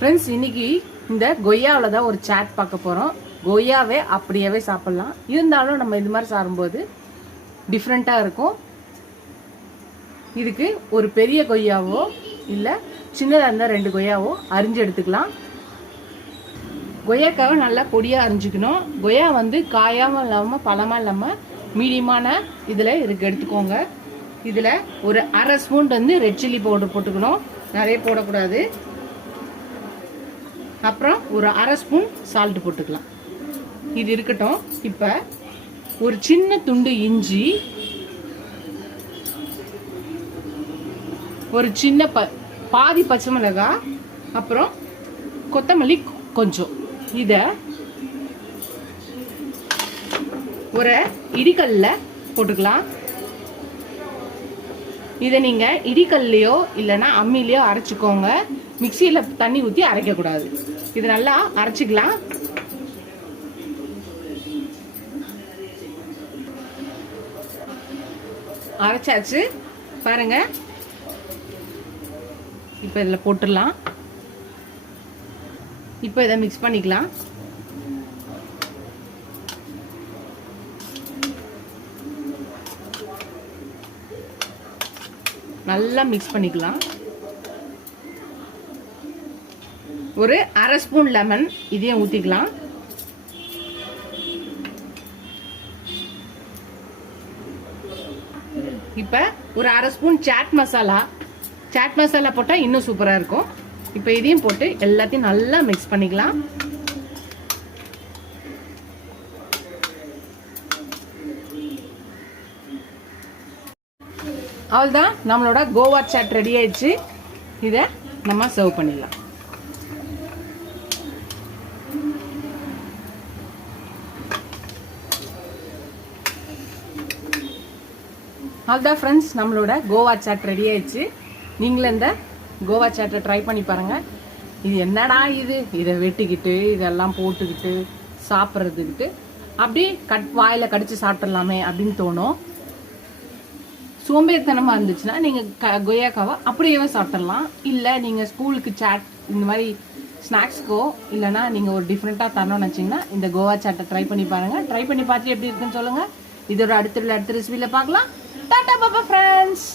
Friends, இன்னைக்கு இந்த கொய்யாவில் தான் ஒரு சாட் பார்க்க போகிறோம். கொய்யாவே அப்படியே சாப்பிட்லாம். இருந்தாலும் நம்ம இது மாதிரி சாப்பிடும்போது டிஃப்ரெண்ட்டாக இருக்கும். இதுக்கு ஒரு பெரிய கொய்யாவோ இல்லை சின்னதாக இருந்தால் 2 கொய்யாவோ அரிஞ்சு எடுத்துக்கலாம். கொய்யாக்காவை நல்லா பொடியாக அரிஞ்சிக்கணும். கொய்யா வந்து காயாமல் இல்லாமல் பழமாக இல்லாமல் மீடியமான இதில் இதுக்கு எடுத்துக்கோங்க. இதில் ஒரு அரை ஸ்பூன் வந்து ரெட் சில்லி பவுடர் போட்டுக்கணும், நிறைய போடக்கூடாது. அப்புறம் ஒரு அரை ஸ்பூன் சால்ட் போட்டுக்கலாம். இது இருக்கட்டும். இப்போ ஒரு சின்ன துண்டு இஞ்சி, ஒரு சின்ன பாதி பச்சை மிளகாய், அப்புறம் கொத்தமல்லி கொஞ்சம், இதை ஒரு இடிக்கல்ல போட்டுக்கலாம். இதை நீங்கள் இடிக்கல்லையோ இல்லைன்னா அம்மிலையோ அரைச்சிக்கோங்க. மிக்சியில் தண்ணி ஊற்றி அரைக்கக்கூடாது. இது நல்லா அரைச்சிக்கலாம். அரைச்சாச்சு பாருங்க. இப்போ இதில் போட்டுடலாம். இப்போ இதை மிக்ஸ் பண்ணிக்கலாம். நல்லா மிக்ஸ் பண்ணிக்கலாம். ஒரு அரை ஸ்பூன் லெமன் இதையும் ஊற்றிக்கலாம். இப்போ ஒரு அரை ஸ்பூன் சாட் மசாலா போட்டால் இன்னும் சூப்பராக இருக்கும். இப்போ இதையும் போட்டு எல்லாத்தையும் நல்லா மிக்ஸ் பண்ணிக்கலாம். அவ்வளோதான், நம்மளோட கோவா சாட் ரெடி ஆயிடுச்சு. இதை நம்ம சர்வ் பண்ணிடலாம். அவ்வளோதான் ஃப்ரெண்ட்ஸ், நம்மளோட கோவா சாட் ரெடி ஆயிடுச்சு. நீங்களும் இந்த கோவா சாட்டை ட்ரை பண்ணி பாருங்கள். இது என்னடா இதை வெட்டிக்கிட்டு இதெல்லாம் போட்டுக்கிட்டு சாப்பிட்றதுக்கிட்டு அப்படியே வாயில் கடிச்சு சாப்பிட்றலாமே அப்படின்னு தோணும். சோம்பேறித்தனமாக இருந்துச்சுன்னா நீங்கள் கொய்யாக்காவை அப்படியே சாப்பிட்றலாம். இல்லை நீங்கள் ஸ்கூலுக்கு சாட் இந்த மாதிரி ஸ்நாக்ஸ்க்கோ இல்லைனா நீங்கள் ஒரு டிஃப்ரெண்ட்டாக தரணும்னு வச்சிங்கன்னா இந்த கோவா சாட்டை ட்ரை பண்ணி பாருங்கள். ட்ரை பண்ணி பார்த்துட்டு எப்படி இருக்குன்னு சொல்லுங்கள். இதோட அடுத்த ரெசிபியில் பார்க்கலாம். டாடா பாபா ஃப்ரெண்ட்ஸ்.